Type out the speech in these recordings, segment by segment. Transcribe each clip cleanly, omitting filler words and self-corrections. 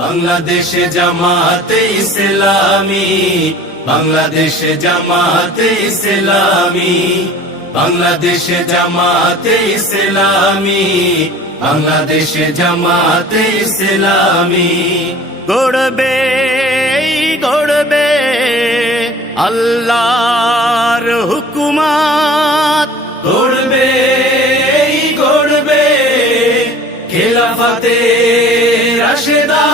বাংলাদেশে জামাতে ইসলামী, বাংলাদেশে জামাতে ইসলামী, বাংলাদেশে জামাতে ইসলামী, বাংলাদেশে জামাতে ইসলামী। গড়বে গড়বে আল্লাহর হুকুমত, গড়বে গড়বে খেলাফতে রাশেদা,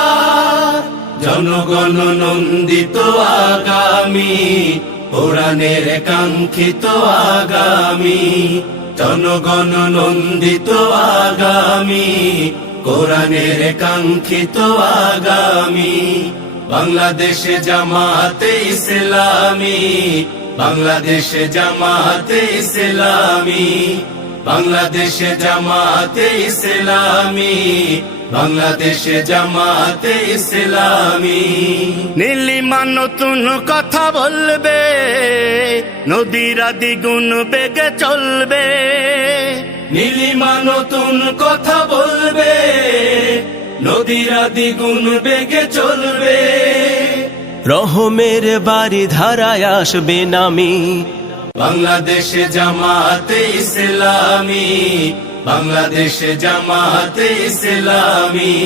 জনগণ নন্দিত আগামী, কোরআনের কাঙ্ক্ষিত আগামী, জনগণ নন্দিত আগামী, কোরআনের কাঙ্ক্ষিত আগামী। বাংলাদেশে জামাতে ইসলামী, বাংলাদেশে জামাতে ইসলামী, বাংলাদেশে জামাতে ইসলামী, বাংলাদেশে জামাতে ইসলামী। নীলিমা নতুন কথা বলবে, নদীরা দ্বিগুণ বেগে চলবে। নীলিমা নতুন কথা বলবে, নদীরা দ্বিগুণ বেগে চলবে। রহমের বাড়ি ধারায় আসবে নামি, বাংলাদেশে জামাতে ইসলামী, বাংলাদেশে জামাতে ইসলামী,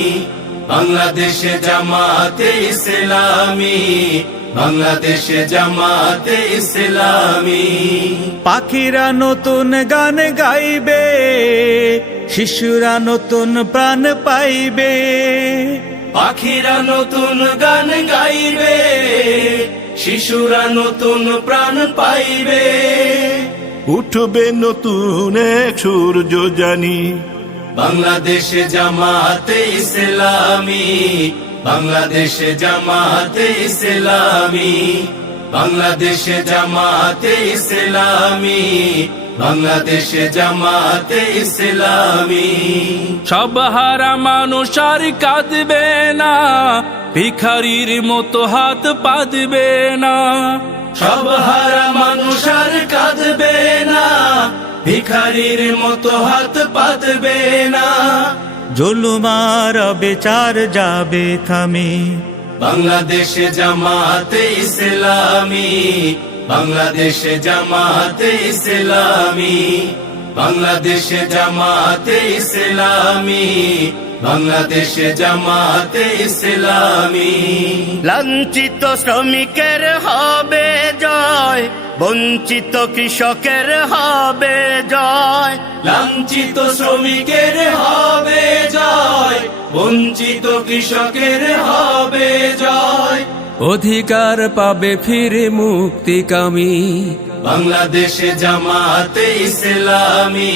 বাংলাদেশে জামাতে ইসলামী, বাংলাদেশে জামাতে ইসলামী। পাখিরা নতুন গান গাইবে, শিশুরা নতুন প্রাণ পাইবে। পাখিরা নতুন গান গাইবে, শিশুরা নতুন প্রাণ পাইবে। উঠবে নতুন এক সূর্য জানি, বাংলাদেশে জামাতে ইসলামী, বাংলাদেশে জামাতে ইসলামী, বাংলাদেশে জামাতে ইসলামী, বাংলাদেশে জামাতে ইসলামী। সব হারা মানুষ আর কাঁদবে না, ভিখারির মতো হাত পাতবে না। সব হারা মানুষ আর কাঁদবে না, ভিখারির মতো হাত পাতবে না। জুলুমার বিচার যাবে থামি, বাংলাদেশে জামাতে ইসলামী, বাংলাদেশে জামাতে ইসলামী, বাংলাদেশে জামাতে ইসলামী, বাংলাদেশে জামাতে ইসলামী। লাঞ্ছিত শ্রমিকের হবে জয়, বঞ্চিত কৃষকের হবে জয়। লাঞ্ছিত শ্রমিকের হবে জয়, বঞ্চিত কৃষকের হবে জয়। অধিকার পাবে ফিরে মুক্তিকামী, বাংলাদেশে জামাতে ইসলামী,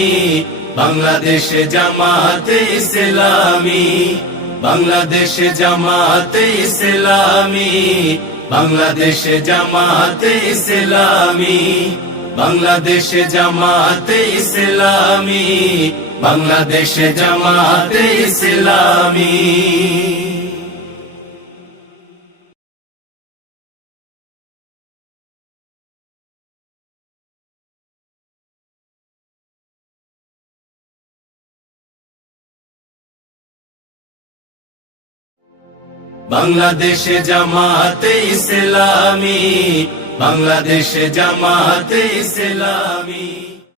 বাংলাদেশে জামাতে ইসলামী, বাংলাদেশে জামাতে ইসলামী, বাংলাদেশে জামাতে ইসলামী, বাংলাদেশে জামাতে ইসলামী, বাংলাদেশে জামাতে ইসলামী। বাংলাদেশে জামাতে ইসলামী, বাংলাদেশে জামাতে ইসলামী।